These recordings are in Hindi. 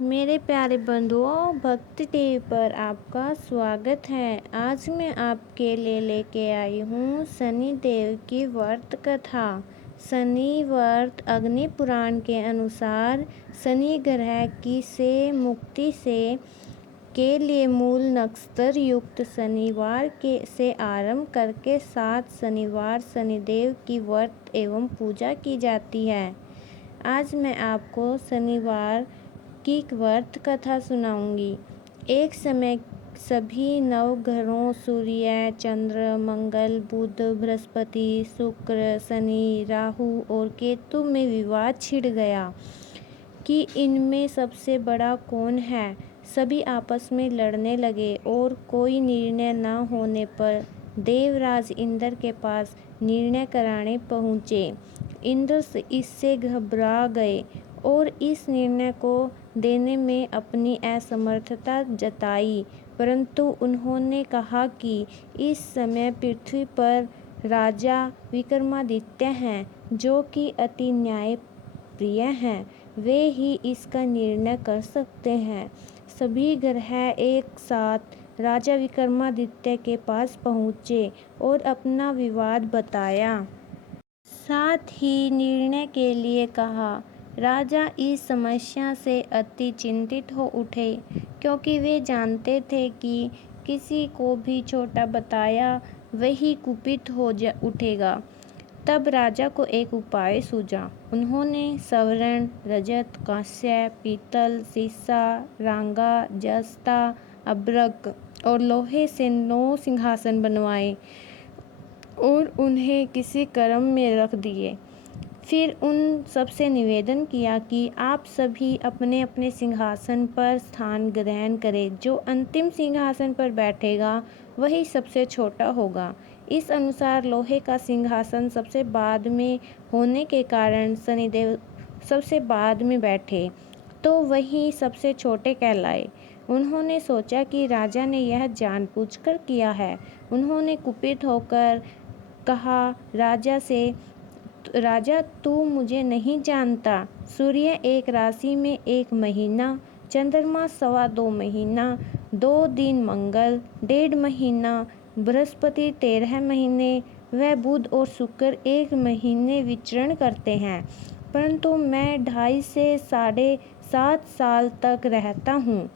मेरे प्यारे बंधुओं, भक्ति टीवी पर आपका स्वागत है। आज मैं आपके लिए लेके आई हूँ शनिदेव की व्रत कथा। शनि व्रत अग्नि पुराण के अनुसार शनि ग्रह की से मुक्ति के लिए मूल नक्षत्र युक्त शनिवार के से आरंभ करके 7 शनिवार शनिदेव की व्रत एवं पूजा की जाती है। आज मैं आपको शनिवार की व्रत कथा सुनाऊंगी। एक समय सभी नवग्रहों सूर्य, चंद्र, मंगल, बुध, बृहस्पति, शुक्र, शनि, राहु और केतु में विवाद छिड़ गया कि इनमें सबसे बड़ा कौन है। सभी आपस में लड़ने लगे और कोई निर्णय न होने पर देवराज इंद्र के पास निर्णय कराने पहुँचे। इंद्र इससे घबरा गए और इस निर्णय को देने में अपनी असमर्थता जताई, परंतु उन्होंने कहा कि इस समय पृथ्वी पर राजा विक्रमादित्य हैं, जो कि अति न्यायप्रिय हैं। वे ही इसका निर्णय कर सकते हैं। सभी ग्रह एक साथ राजा विक्रमादित्य के पास पहुँचे और अपना विवाद बताया। साथ ही निर्णय के लिए कहा। राजा इस समस्या से अति चिंतित हो उठे, क्योंकि वे जानते थे कि किसी को भी छोटा बताया वही कुपित हो उठेगा। तब राजा को एक उपाय सूझा। उन्होंने स्वर्ण, रजत, कांस्य, पीतल, सीसा, रांगा, जस्ता, अभ्रक और लोहे से 9 सिंहासन बनवाए और उन्हें किसी क्रम में रख दिए। फिर उन सबसे निवेदन किया कि आप सभी अपने अपने सिंहासन पर स्थान ग्रहण करें। जो अंतिम सिंहासन पर बैठेगा वही सबसे छोटा होगा। इस अनुसार लोहे का सिंहासन सबसे बाद में होने के कारण शनिदेव सबसे बाद में बैठे, तो वही सबसे छोटे कहलाए। उन्होंने सोचा कि राजा ने यह जानबूझकर किया है। उन्होंने कुपित होकर कहा राजा से, राजा तू मुझे नहीं जानता। सूर्य एक राशि में 1 महीना, चंद्रमा 2.25 महीना, 2 दिन मंगल, 1.5 महीना, बृहस्पति 13 महीने व बुध और शुक्र 1 महीने विचरण करते हैं, परंतु मैं 2.5 से 7.5 साल तक रहता हूँ।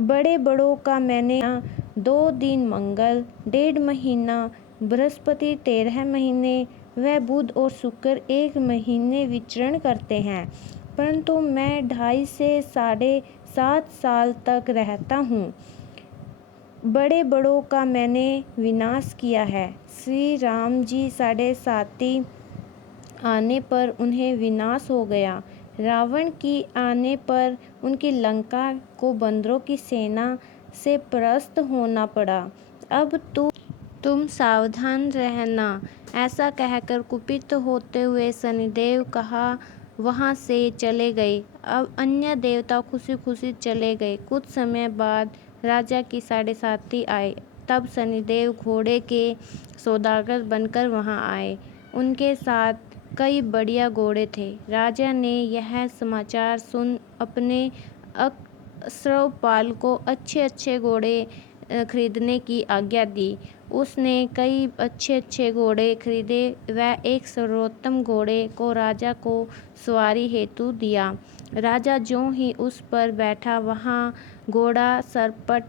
बड़े बड़ों का मैंने 2 दिन मंगल, 1.5 महीना, बृहस्पति 13 महीने व बुध और शुक्र 1 महीने विचरण करते हैं, परंतु मैं 2.5 से 7.5 साल तक रहता हूँ। बड़े बड़ों का मैंने विनाश किया है। श्री राम जी 7.5 आने पर उन्हें विनाश हो गया। रावण की आने पर उनकी लंका को बंदरों की सेना से परास्त होना पड़ा। अब तुम सावधान रहना। ऐसा कहकर कुपित होते हुए शनिदेव वहाँ से चले गए। अब अन्य देवता खुशी खुशी चले गए। कुछ समय बाद राजा की 7.5 आए। तब शनिदेव घोड़े के सौदागर बनकर वहाँ आए। उनके साथ कई बढ़िया घोड़े थे। राजा ने यह समाचार सुन अपने अश्वपाल को अच्छे अच्छे घोड़े खरीदने की आज्ञा दी। उसने कई अच्छे अच्छे घोड़े खरीदे व एक सर्वोत्तम घोड़े को राजा को सवारी हेतु दिया। राजा ज्यों ही उस पर बैठा, वहाँ घोड़ा सरपट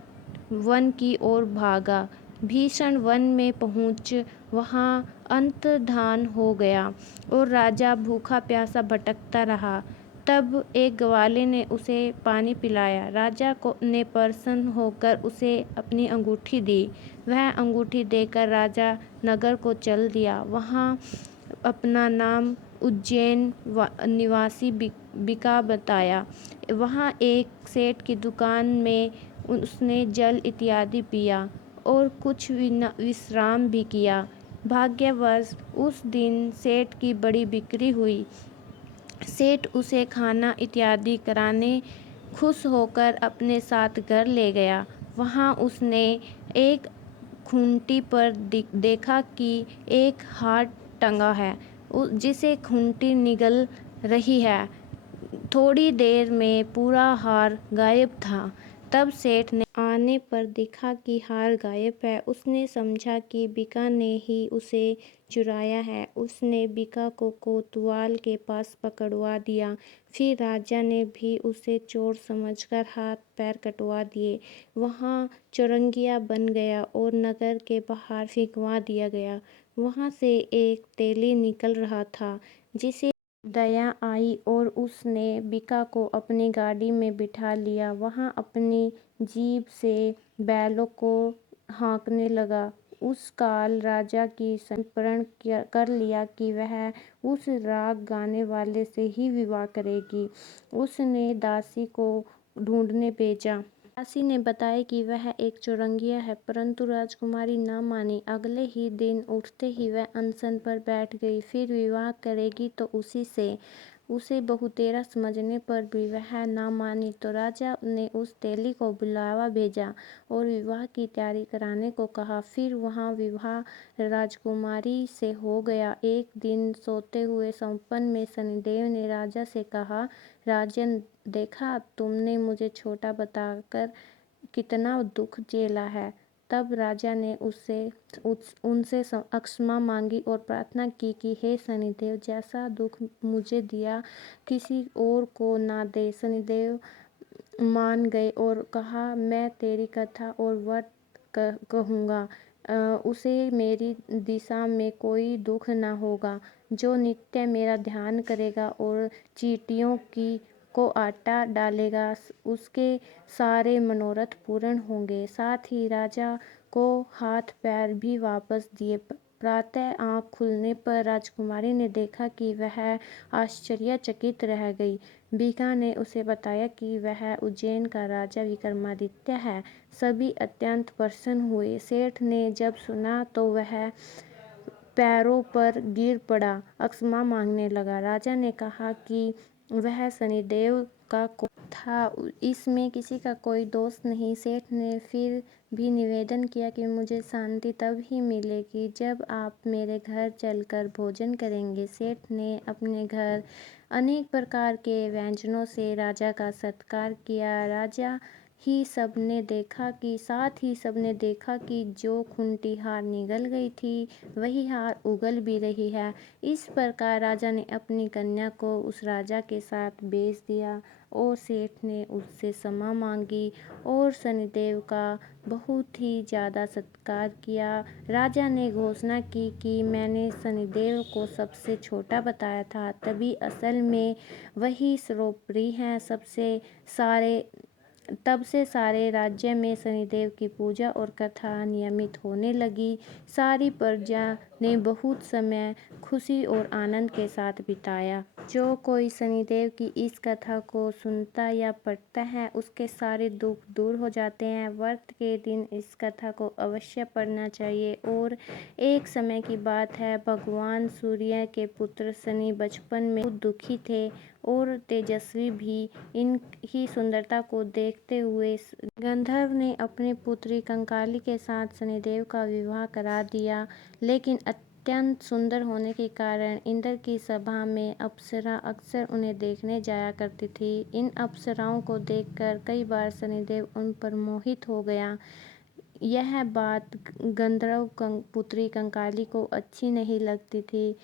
वन की ओर भागा। भीषण वन में पहुँच वहाँ अंतर्धान हो गया और राजा भूखा प्यासा भटकता रहा। तब एक ग्वाले ने उसे पानी पिलाया। राजा ने प्रसन्न होकर उसे अपनी अंगूठी दी। वह अंगूठी देकर राजा नगर को चल दिया। वहाँ अपना नाम उज्जैन निवासी बिका बताया। वहाँ एक सेठ की दुकान में उसने जल इत्यादि पिया और कुछ विश्राम भी किया। भाग्यवश उस दिन सेठ की बड़ी बिक्री हुई। सेठ उसे खाना इत्यादि कराने खुश होकर अपने साथ घर ले गया। वहाँ उसने एक खूंटी पर देखा कि एक हाथ टंगा है, जिसे खूंटी निगल रही है। थोड़ी देर में पूरा हार गायब था। तब सेठ ने आने पर देखा कि हार गायब है। उसने समझा कि बीका ने ही उसे चुराया है। उसने बीका को कोतवाल के पास पकड़वा दिया। फिर राजा ने भी उसे चोर समझकर हाथ पैर कटवा दिए। वहाँ चौरंगिया बन गया और नगर के बाहर फेंकवा दिया गया। वहाँ से एक तेली निकल रहा था, जिसे दया आई और उसने बीका को अपनी गाड़ी में बिठा लिया। वहाँ अपनी जीभ से बैलों को हाँकने लगा। उस काल राजा की समर्पण कर लिया कि वह उस राग गाने वाले से ही विवाह करेगी। उसने दासी को ढूंढने भेजा। दासी ने बताया कि वह एक चौरंगिया है, परंतु राजकुमारी न मानी। अगले ही दिन उठते ही वह अनशन पर बैठ गई। फिर विवाह करेगी तो उसी से। उसे बहुतेरा समझने पर भी वह न मानी तो राजा ने उस तेली को बुलावा भेजा और विवाह की तैयारी कराने को कहा। फिर वहाँ विवाह राजकुमारी से हो गया। एक दिन सोते हुए सपन में शनिदेव ने राजा से कहा, राजन, देखा तुमने मुझे छोटा बताकर कितना दुख झेला है। तब राजा ने उनसे क्षमा मांगी और प्रार्थना की कि हे शनिदेव, जैसा दुख मुझे दिया किसी और को ना दे। शनिदेव मान गए और कहा, मैं तेरी कथा और व्रत कहूँगा। उसे मेरी दिशा में कोई दुख न होगा। जो नित्य मेरा ध्यान करेगा और चींटियों को आटा डालेगा, उसके सारे मनोरथ पूर्ण होंगे। साथ ही राजा को हाथ पैर भी वापस दिए। प्रातः आँख खुलने पर राजकुमारी ने देखा कि वह आश्चर्यचकित रह गई। बीका ने उसे बताया कि वह उज्जैन का राजा विक्रमादित्य है। सभी अत्यंत प्रसन्न हुए। सेठ ने जब सुना तो वह पैरों पर गिर पड़ा, क्षमा मांगने लगा। राजा ने कहा कि वह शनिदेव का था, इसमें किसी का कोई दोष नहीं। सेठ ने फिर भी निवेदन किया कि मुझे शांति तब ही मिलेगी जब आप मेरे घर चलकर भोजन करेंगे। सेठ ने अपने घर अनेक प्रकार के व्यंजनों से राजा का सत्कार किया। साथ ही सबने देखा कि जो खूंटी हार निगल गई थी, वही हार उगल भी रही है। इस प्रकार राजा ने अपनी कन्या को उस राजा के साथ बेच दिया और सेठ ने उससे क्षमा मांगी और शनिदेव का बहुत ही ज़्यादा सत्कार किया। राजा ने घोषणा की कि मैंने शनिदेव को सबसे छोटा बताया था, तभी असल में वही सर्वोपरि हैं। तब से सारे राज्य में शनिदेव की पूजा और कथा नियमित होने लगी। सारी प्रजा ने बहुत समय खुशी और आनंद के साथ बिताया। जो कोई शनिदेव की इस कथा को सुनता या पढ़ता है, उसके सारे दुख दूर हो जाते हैं। व्रत के दिन इस कथा को अवश्य पढ़ना चाहिए। और एक समय की बात है, भगवान सूर्य के पुत्र शनि बचपन में बहुत दुखी थे और तेजस्वी भी। इनकी सुंदरता को देखते हुए गंधर्व ने अपनी पुत्री कंकाली के साथ शनिदेव का विवाह करा दिया। लेकिन अत्यंत सुंदर होने के कारण इंद्र की सभा में अप्सरा अक्सर उन्हें देखने जाया करती थी। इन अप्सराओं को देखकर कई बार शनिदेव उन पर मोहित हो गया। यह बात गंधर्व पुत्री कंकाली को अच्छी नहीं लगती थी।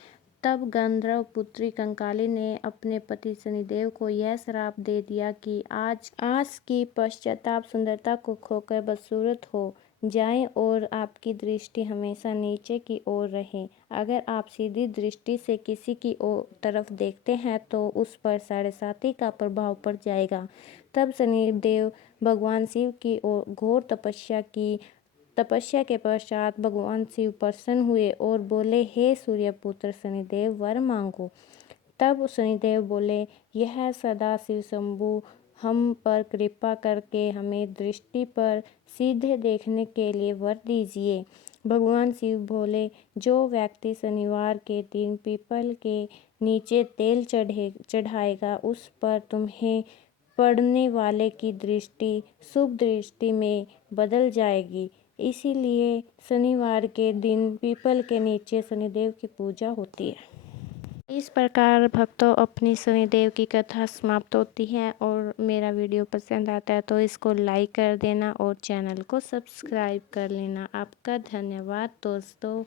तब गंधर्व पुत्री कंकाली ने अपने पति शनिदेव को यह श्राप दे दिया कि आज की पश्चाताप सुंदरता को खोकर बदसूरत हो जाएं और आपकी दृष्टि हमेशा नीचे की ओर रहे। अगर आप सीधी दृष्टि से किसी की तरफ देखते हैं तो उस पर 7.5 का प्रभाव पड़ जाएगा। तब शनिदेव भगवान शिव की ओर घोर तपस्या के पश्चात भगवान शिव प्रसन्न हुए और बोले, हे सूर्यपुत्र शनिदेव, वर मांगो। तब शनिदेव बोले, यह सदाशिव शंभु, हम पर कृपा करके हमें दृष्टि पर सीधे देखने के लिए वर दीजिए। भगवान शिव बोले, जो व्यक्ति शनिवार के दिन पीपल के नीचे तेल चढ़ाएगा, उस पर तुम्हें पड़ने वाले की दृष्टि शुभ दृष्टि में बदल जाएगी। इसीलिए शनिवार के दिन पीपल के नीचे शनिदेव की पूजा होती है। इस प्रकार भक्तों अपनी शनिदेव की कथा समाप्त होती है। और मेरा वीडियो पसंद आता है तो इसको लाइक कर देना और चैनल को सब्सक्राइब कर लेना। आपका धन्यवाद दोस्तों।